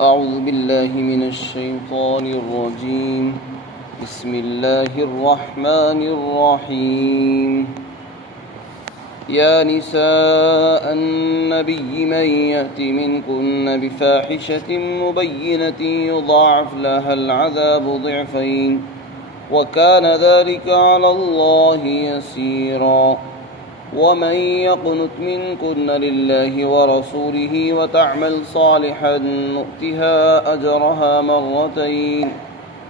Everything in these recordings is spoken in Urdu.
أعوذ بالله من الشيطان الرجيم بسم الله الرحمن الرحيم يا نساء النبي من يأت منكن بفاحشة مبينة يضاعف لها العذاب ضعفين وكان ذلك على الله يسيرا ومن يقنت منكن لله ورسوله وتعمل صالحا نؤتها أجرها مرتين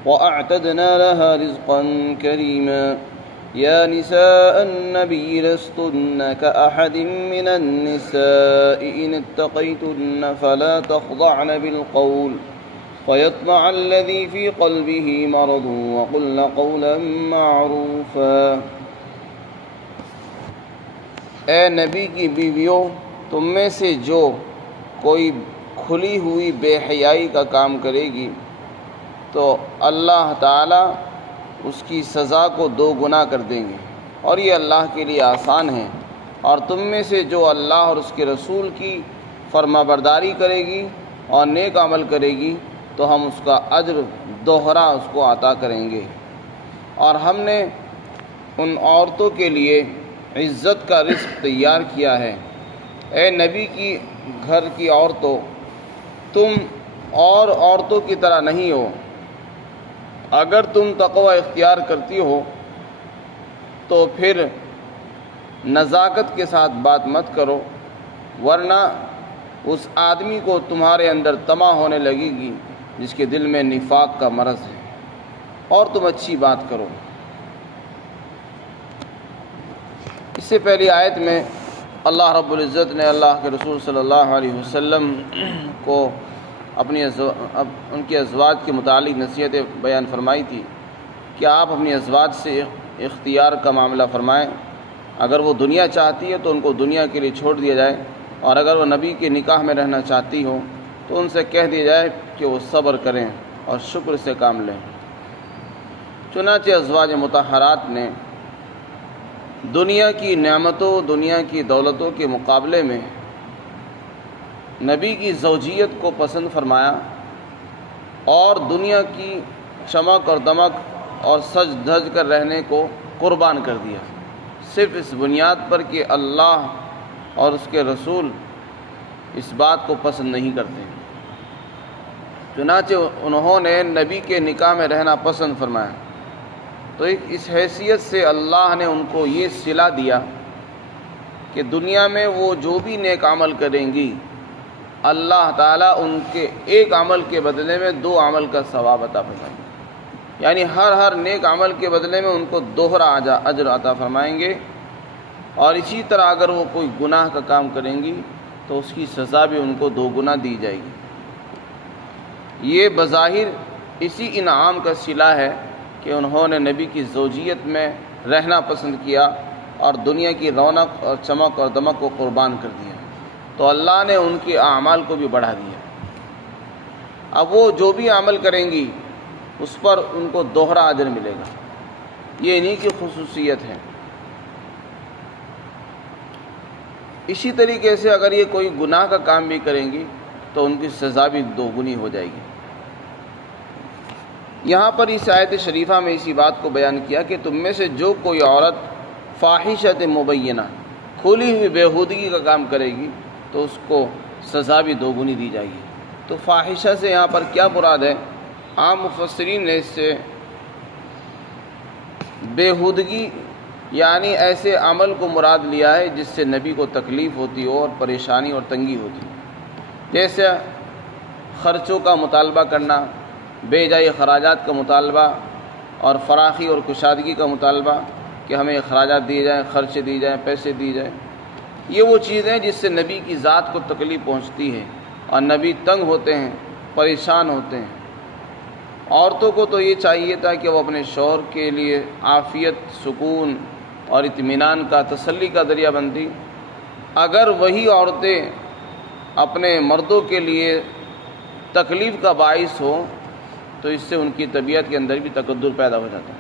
وأعتدنا لها رزقا كريما يا نساء النبي لستن كأحد من النساء إن اتقيتن فلا تخضعن بالقول فيطمع الذي في قلبه مرض وقلن قولا معروفا۔ اے نبی کی بیویوں، تم میں سے جو کوئی کھلی ہوئی بے حیائی کا کام کرے گی تو اللہ تعالیٰ اس کی سزا کو 2 گنا کر دیں گے، اور یہ اللہ کے لیے آسان ہے۔ اور تم میں سے جو اللہ اور اس کے رسول کی فرما برداری کرے گی اور نیک عمل کرے گی تو ہم اس کا اجر دوہرا اس کو عطا کریں گے۔ اور ہم نے ان عورتوں کے لیے عزت کا رزق تیار کیا ہے۔ اے نبی کی گھر کی عورتوں، تم اور عورتوں کی طرح نہیں ہو۔ اگر تم تقوی اختیار کرتی ہو تو پھر نزاکت کے ساتھ بات مت کرو، ورنہ اس آدمی کو تمہارے اندر طمع ہونے لگے گی جس کے دل میں نفاق کا مرض ہے، اور تم اچھی بات کرو۔ اس سے پہلی آیت میں اللہ رب العزت نے اللہ کے رسول صلی اللہ علیہ وسلم کو ان کے ازواج کے متعلق نصیحتیں بیان فرمائی تھی کہ آپ اپنی ازواج سے اختیار کا معاملہ فرمائیں۔ اگر وہ دنیا چاہتی ہے تو ان کو دنیا کے لیے چھوڑ دیا جائے، اور اگر وہ نبی کے نکاح میں رہنا چاہتی ہو تو ان سے کہہ دیا جائے کہ وہ صبر کریں اور شکر سے کام لیں۔ چنانچہ ازواج مطہرات نے دنیا کی نعمتوں، دنیا کی دولتوں کے مقابلے میں نبی کی زوجیت کو پسند فرمایا، اور دنیا کی چمک اور دمک اور سج دھج کر رہنے کو قربان کر دیا، صرف اس بنیاد پر کہ اللہ اور اس کے رسول اس بات کو پسند نہیں کرتے۔ چنانچہ انہوں نے نبی کے نکاح میں رہنا پسند فرمایا، تو اس حیثیت سے اللہ نے ان کو یہ صلہ دیا کہ دنیا میں وہ جو بھی نیک عمل کریں گی اللہ تعالیٰ ان کے ایک عمل کے بدلے میں 2 عمل کا ثواب عطا فرمائیں گے، یعنی ہر نیک عمل کے بدلے میں ان کو دوہرا اجر عطا فرمائیں گے۔ اور اسی طرح اگر وہ کوئی گناہ کا کام کریں گی تو اس کی سزا بھی ان کو 2 گنا دی جائے گی۔ یہ بظاہر اسی انعام کا صلہ ہے کہ انہوں نے نبی کی زوجیت میں رہنا پسند کیا اور دنیا کی رونق اور چمک اور دمک کو قربان کر دیا، تو اللہ نے ان کے اعمال کو بھی بڑھا دیا۔ اب وہ جو بھی عمل کریں گی اس پر ان کو دوہرا اجر ملے گا، یہ انہی کی خصوصیت ہے۔ اسی طریقے سے اگر یہ کوئی گناہ کا کام بھی کریں گی تو ان کی سزا بھی 2 گنی ہو جائے گی۔ یہاں پر اس آیت شریفہ میں اسی بات کو بیان کیا کہ تم میں سے جو کوئی عورت فاحشۃ مبینہ، کھلی ہوئی بےہودگی کا کام کرے گی تو اس کو سزا بھی 2 گنی دی جائے گی۔ تو فاحشہ سے یہاں پر کیا مراد ہے؟ عام مفسرین نے اس سے بےہودگی یعنی ایسے عمل کو مراد لیا ہے جس سے نبی کو تکلیف ہوتی ہو اور پریشانی اور تنگی ہوتی ہو، جیسے خرچوں کا مطالبہ کرنا، بے جائی اخراجات کا مطالبہ، اور فراخی اور کشادگی کا مطالبہ کہ ہمیں اخراجات دیے جائیں، خرچے دیے جائیں، پیسے دیے جائیں۔ یہ وہ چیزیں جس سے نبی کی ذات کو تکلیف پہنچتی ہے اور نبی تنگ ہوتے ہیں، پریشان ہوتے ہیں۔ عورتوں کو تو یہ چاہیے تھا کہ وہ اپنے شوہر کے لیے عافیت، سکون اور اطمینان کا، تسلی کا ذریعہ بنتی۔ اگر وہی عورتیں اپنے مردوں کے لیے تکلیف کا باعث ہو تو اس سے ان کی طبیعت کے اندر بھی تکدر پیدا ہو جاتا ہے۔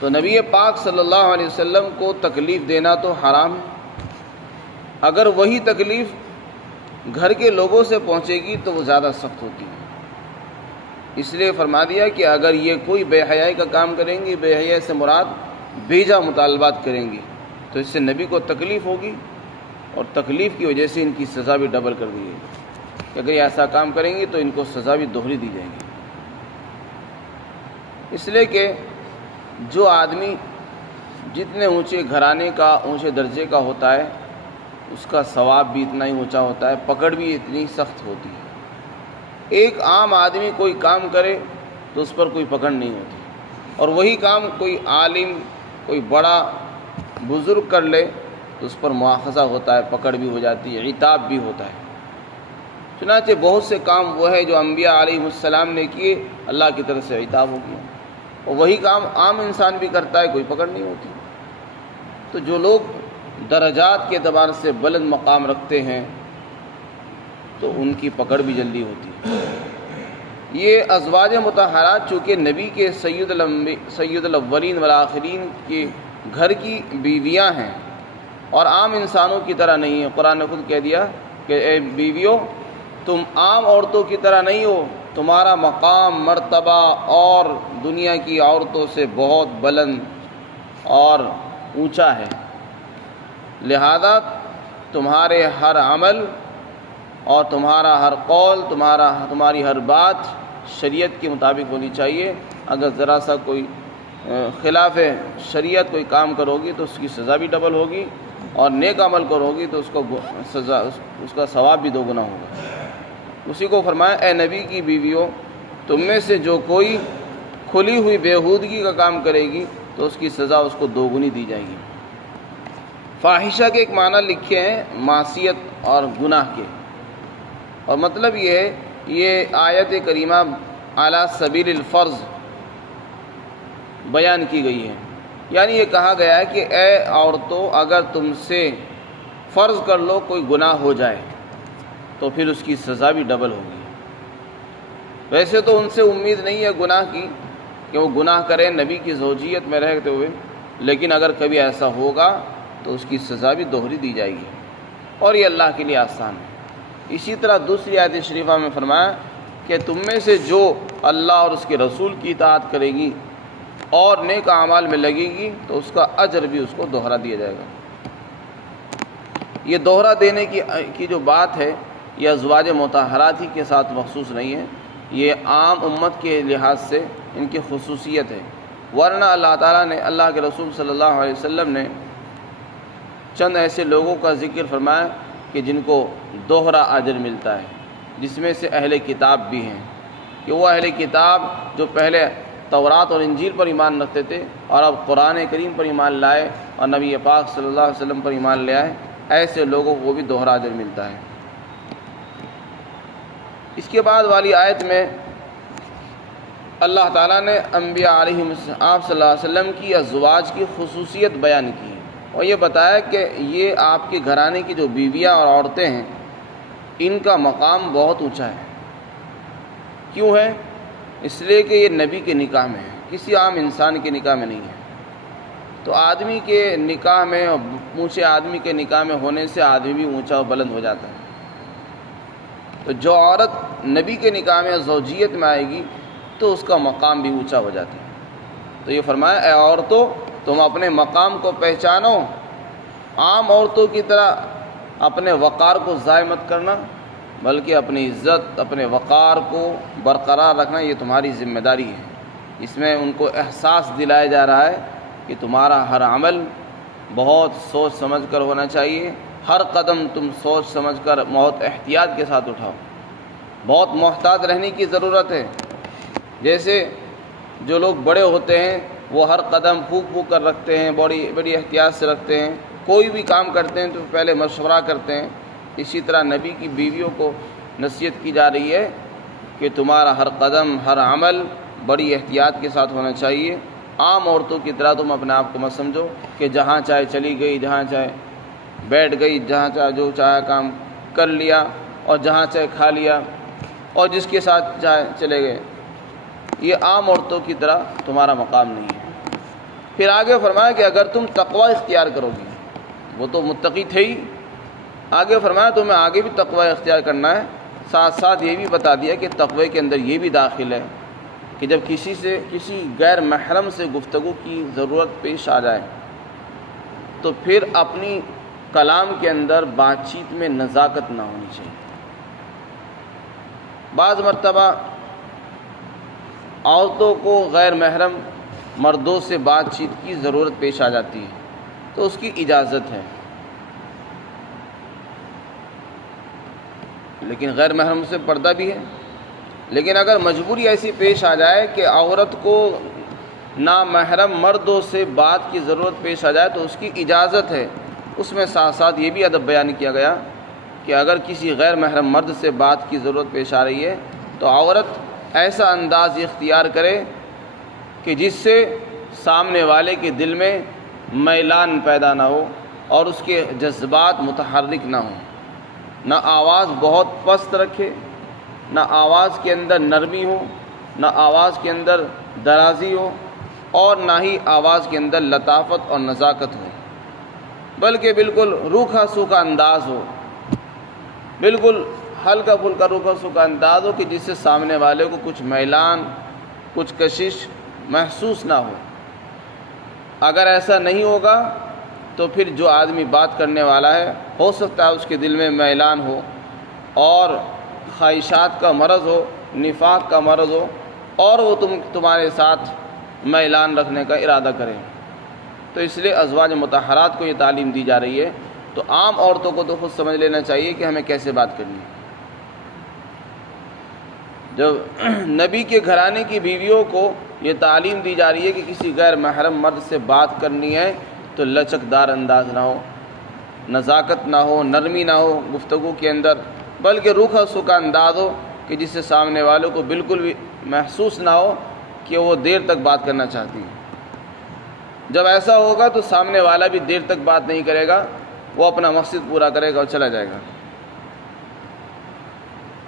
تو نبی پاک صلی اللہ علیہ وسلم کو تکلیف دینا تو حرام ہے۔ اگر وہی تکلیف گھر کے لوگوں سے پہنچے گی تو وہ زیادہ سخت ہوتی ہے۔ اس لیے فرما دیا کہ اگر یہ کوئی بے حیائی کا کام کریں گی، بے حیائی سے مراد بیجا مطالبات کریں گی، تو اس سے نبی کو تکلیف ہوگی، اور تکلیف کی وجہ سے ان کی سزا بھی ڈبل کر دی گئی کہ اگر یہ ایسا کام کریں گی تو ان کو سزا بھی دوہری دی جائے گی۔ اس لیے کہ جو آدمی جتنے اونچے گھرانے کا، اونچے درجے کا ہوتا ہے، اس کا ثواب بھی اتنا ہی اونچا ہوتا ہے، پکڑ بھی اتنی سخت ہوتی ہے۔ ایک عام آدمی کوئی کام کرے تو اس پر کوئی پکڑ نہیں ہوتی، اور وہی کام کوئی عالم، کوئی بڑا بزرگ کر لے تو اس پر مواخذہ ہوتا ہے، پکڑ بھی ہو جاتی ہے، عتاب بھی ہوتا ہے۔ چنانچہ بہت سے کام وہ ہے جو انبیاء علیہ السلام نے کیے، اللہ کی طرف سے عتاب ہو گیا، اور وہی کام عام انسان بھی کرتا ہے، کوئی پکڑ نہیں ہوتی۔ تو جو لوگ درجات کے اعتبار سے بلند مقام رکھتے ہیں تو ان کی پکڑ بھی جلدی ہوتی ہے۔ یہ ازواج مطہرات چونکہ نبی کے سید الاولین والآخرین کے گھر کی بیویاں ہیں اور عام انسانوں کی طرح نہیں ہیں۔ قرآن نے خود کہہ دیا کہ اے بیویوں، تم عام عورتوں کی طرح نہیں ہو، تمہارا مقام، مرتبہ اور دنیا کی عورتوں سے بہت بلند اور اونچا ہے، لہذا تمہارے ہر عمل اور تمہارا ہر قول، تمہاری ہر بات شریعت کے مطابق ہونی چاہیے۔ اگر ذرا سا کوئی خلاف شریعت کوئی کام کرو گی تو اس کی سزا بھی ڈبل ہوگی، اور نیک عمل کرو گی تو اس کا ثواب بھی دوگنا ہوگا۔ اسی کو فرمایا اے نبی کی بیویوں، تم میں سے جو کوئی کھلی ہوئی بےہودگی کا کام کرے گی تو اس کی سزا اس کو دوگنی دی جائے گی۔ فاحشہ کے ایک معنی لکھے ہیں معصیت اور گناہ کے، اور مطلب یہ ہے، یہ آیت کریمہ علی سبیل الفرض بیان کی گئی ہے، یعنی یہ کہا گیا ہے کہ اے عورتوں، اگر تم سے فرض کر لو کوئی گناہ ہو جائے تو پھر اس کی سزا بھی ڈبل ہوگی۔ ویسے تو ان سے امید نہیں ہے گناہ کی کہ وہ گناہ کریں نبی کی زوجیت میں رہتے ہوئے، لیکن اگر کبھی ایسا ہوگا تو اس کی سزا بھی دوہری دی جائے گی، اور یہ اللہ کے لیے آسان ہے۔ اسی طرح دوسری آیت شریفہ میں فرمایا کہ تم میں سے جو اللہ اور اس کے رسول کی اطاعت کرے گی اور نیک اعمال میں لگے گی تو اس کا اجر بھی اس کو دوہرا دیا جائے گا۔ یہ دوہرا دینے کی جو بات ہے، یہ ازواج مطہرات ہی کے ساتھ مخصوص نہیں ہے، یہ عام امت کے لحاظ سے ان کی خصوصیت ہے، ورنہ اللہ تعالیٰ نے، اللہ کے رسول صلی اللہ علیہ وسلم نے چند ایسے لوگوں کا ذکر فرمایا کہ جن کو دوہرا اجر ملتا ہے، جس میں سے اہل کتاب بھی ہیں، کہ وہ اہل کتاب جو پہلے تورات اور انجیل پر ایمان رکھتے تھے اور اب قرآن کریم پر ایمان لائے اور نبی پاک صلی اللہ علیہ وسلم پر ایمان لے آئے، ایسے لوگوں کو بھی دوہرا اجر ملتا ہے۔ اس کے بعد والی آیت میں اللہ تعالیٰ نے انبیاء آپ صلی اللہ علیہ وسلم کی ازواج کی خصوصیت بیان کی ہے، اور یہ بتایا کہ یہ آپ کے گھرانے کی جو بیویاں اور عورتیں ہیں، ان کا مقام بہت اونچا ہے۔ کیوں ہے؟ اس لیے کہ یہ نبی کے نکاح میں ہے، کسی عام انسان کے نکاح میں نہیں ہے۔ تو آدمی کے نکاح میں، اونچے آدمی کے نکاح میں ہونے سے آدمی بھی اونچا اور بلند ہو جاتا ہے۔ تو جو عورت نبی کے نکاح میں زوجیت میں آئے گی تو اس کا مقام بھی اونچا ہو جاتا ہے۔ تو یہ فرمایا اے عورتوں، تم اپنے مقام کو پہچانو، عام عورتوں کی طرح اپنے وقار کو ضائع مت کرنا، بلکہ اپنی عزت، اپنے وقار کو برقرار رکھنا یہ تمہاری ذمہ داری ہے۔ اس میں ان کو احساس دلایا جا رہا ہے کہ تمہارا ہر عمل بہت سوچ سمجھ کر ہونا چاہیے، ہر قدم تم سوچ سمجھ کر بہت احتیاط کے ساتھ اٹھاؤ، بہت محتاط رہنے کی ضرورت ہے۔ جیسے جو لوگ بڑے ہوتے ہیں وہ ہر قدم پھونک پھونک کر رکھتے ہیں، بڑی احتیاط سے رکھتے ہیں، کوئی بھی کام کرتے ہیں تو پہلے مشورہ کرتے ہیں، اسی طرح نبی کی بیویوں کو نصیحت کی جا رہی ہے کہ تمہارا ہر قدم، ہر عمل بڑی احتیاط کے ساتھ ہونا چاہیے۔ عام عورتوں کی طرح تم اپنے آپ کو مت سمجھو کہ جہاں چاہے چلی گئی، جہاں چاہے بیٹھ گئی، جہاں چاہے جو چاہے کام کر لیا اور جہاں چاہے کھا لیا اور جس کے ساتھ چاہے چلے گئے۔ یہ عام عورتوں کی طرح تمہارا مقام نہیں ہے۔ پھر آگے فرمایا کہ اگر تم تقوی اختیار کرو گی، وہ تو متقی تھے ہی، آگے فرمایا تمہیں آگے بھی تقوی اختیار کرنا ہے، ساتھ ساتھ یہ بھی بتا دیا کہ تقوی کے اندر یہ بھی داخل ہے کہ جب کسی غیر محرم سے گفتگو کی ضرورت پیش آ جائے تو پھر اپنی کلام کے اندر بات چیت میں نزاکت نہ ہونی چاہیے۔ بعض مرتبہ عورتوں کو غیر محرم مردوں سے بات چیت کی ضرورت پیش آ جاتی ہے تو اس کی اجازت ہے، لیکن غیر محرم سے پردہ بھی ہے۔ لیکن اگر مجبوری ایسی پیش آ جائے کہ عورت کو نامحرم مردوں سے بات کی ضرورت پیش آ جائے تو اس کی اجازت ہے۔ اس میں ساتھ ساتھ یہ بھی ادب بیان کیا گیا کہ اگر کسی غیر محرم مرد سے بات کی ضرورت پیش آ رہی ہے تو عورت ایسا انداز اختیار کرے کہ جس سے سامنے والے کے دل میں میلان پیدا نہ ہو اور اس کے جذبات متحرک نہ ہوں، نہ آواز بہت پست رکھے، نہ آواز کے اندر نرمی ہو، نہ آواز کے اندر درازی ہو، اور نہ ہی آواز کے اندر لطافت اور نزاکت ہو، بلکہ بالکل روکھا سوکھا انداز ہو، بالکل ہلکا پھلکا روکھا سوکھا انداز ہو کہ جس سے سامنے والے کو کچھ میلان، کچھ کشش محسوس نہ ہو۔ اگر ایسا نہیں ہوگا تو پھر جو آدمی بات کرنے والا ہے ہو سکتا ہے اس کے دل میں میلان ہو اور خواہشات کا مرض ہو، نفاق کا مرض ہو، اور وہ تمہارے ساتھ میلان رکھنے کا ارادہ کرے۔ تو اس لیے ازواج مطہرات کو یہ تعلیم دی جا رہی ہے، تو عام عورتوں کو تو خود سمجھ لینا چاہیے کہ ہمیں کیسے بات کرنی ہے۔ جب نبی کے گھرانے کی بیویوں کو یہ تعلیم دی جا رہی ہے کہ کسی غیر محرم مرد سے بات کرنی ہے تو لچکدار انداز نہ ہو، نزاکت نہ ہو، نرمی نہ ہو گفتگو کے اندر، بلکہ روکھا سوکھا انداز ہو کہ جس سے سامنے والوں کو بالکل بھی محسوس نہ ہو کہ وہ دیر تک بات کرنا چاہتی ہے۔ جب ایسا ہوگا تو سامنے والا بھی دیر تک بات نہیں کرے گا، وہ اپنا مقصد پورا کرے گا اور چلا جائے گا۔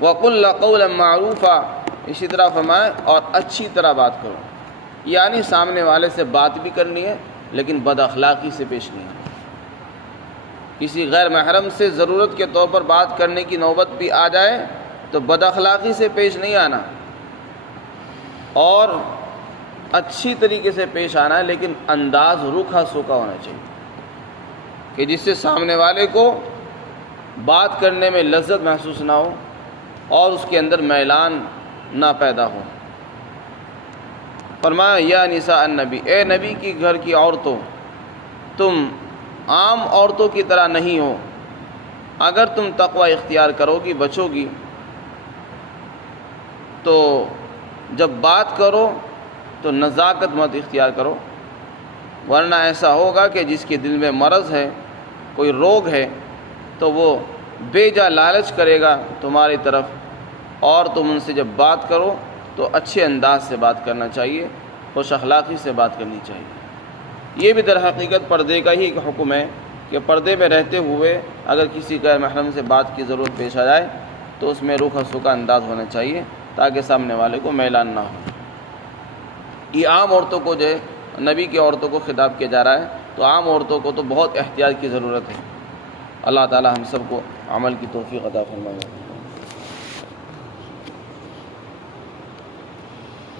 وَقُلْ قَوْلًا مَّعْرُوفًا، اسی طرح فرمائے اور اچھی طرح بات کرو، یعنی سامنے والے سے بات بھی کرنی ہے لیکن بد اخلاقی سے پیش نہیں ہے۔ کسی غیر محرم سے ضرورت کے طور پر بات کرنے کی نوبت بھی آ جائے تو بد اخلاقی سے پیش نہیں آنا اور اچھی طریقے سے پیش آنا ہے، لیکن انداز روکھا سوکھا ہونا چاہیے کہ جس سے سامنے والے کو بات کرنے میں لذت محسوس نہ ہو اور اس کے اندر میلان نہ پیدا ہو۔ فرمایا یا نساء النبی، اے نبی کی گھر کی عورتوں، تم عام عورتوں کی طرح نہیں ہو۔ اگر تم تقوی اختیار کرو گی، بچو گی، تو جب بات کرو تو نزاکت مت اختیار کرو، ورنہ ایسا ہوگا کہ جس کے دل میں مرض ہے، کوئی روگ ہے، تو وہ بے جا لالچ کرے گا تمہاری طرف، اور تم ان سے جب بات کرو تو اچھے انداز سے بات کرنا چاہیے، خوش اخلاقی سے بات کرنی چاہیے۔ یہ بھی در حقیقت پردے کا ہی ایک حکم ہے کہ پردے میں رہتے ہوئے اگر کسی غیر محرم سے بات کی ضرورت پیش آ جائے تو اس میں روکھا سوکھا انداز ہونا چاہیے تاکہ سامنے والے کو میلان نہ ہو۔ یہ عام عورتوں کو جو ہے نبی کی عورتوں کو خطاب کیا جا رہا ہے، تو عام عورتوں کو تو بہت احتیاط کی ضرورت ہے۔ اللہ تعالی ہم سب کو عمل کی توفیق عطا فرمائے۔